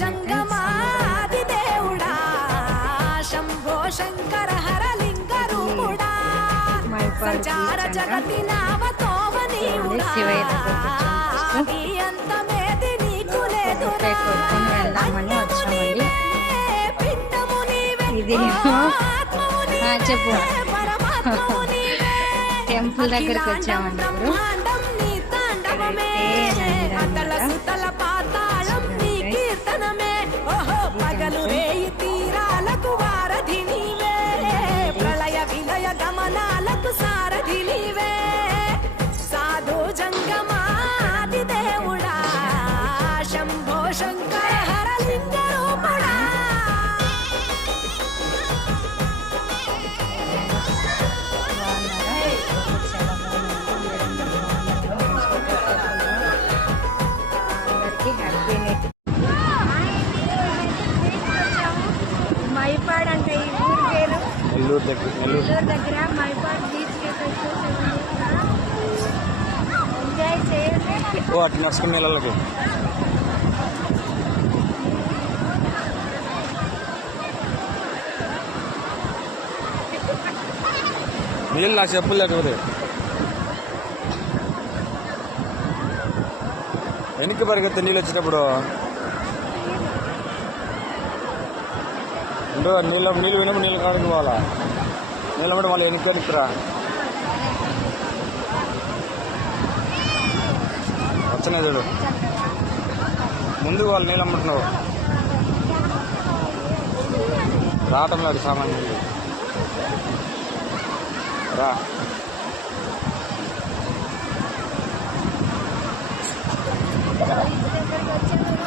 జంగమాది దేవుడా శంభో శంకర హరలింగ రూపుడా సంచార జగతి నామతోవ నీవుడా అంతమేది నీకు లేదురా పిండము నీవే చెప్పు టెంపుల్ దగ్గరికి వచ్చామండి బ్రహ్మాండం నీ తాండవమే అతల సుతల పాతాళం నీ కీర్తనమే ఓహో పగలు రేయి తీరాలకు వారధి నీవే ప్రళయ విలయ గమనాలకు సారథి నీవే సాధు జంగమాది దేవుడా శంభో శంకర హరలింగ రూపుడా మైపాడ్ అంటే ఈ ఊరి పేరు నెల్లూరు దగ్గర మైపాడ్ బీచ్ కి ఎంజాయ్ చేయండి. అటు నడుచుకుని నెలలకు నీళ్ళు నాకు చెప్పులు లేకపోతే వెనక్కి పరిగెత్తే నీళ్ళు వచ్చేటప్పుడు నీళ్ళు వినప్పుడు నీళ్ళు కాడికి పోవాలా నీళ్ళు పడి మళ్ళీ వెనక్కి రా వచ్చనే చూడు ముందుకు వాళ్ళు నీళ్ళు అమ్ముతున్నావు రావటం లేదు సామాన్యులు రా దగ్గరికి వచ్చాము.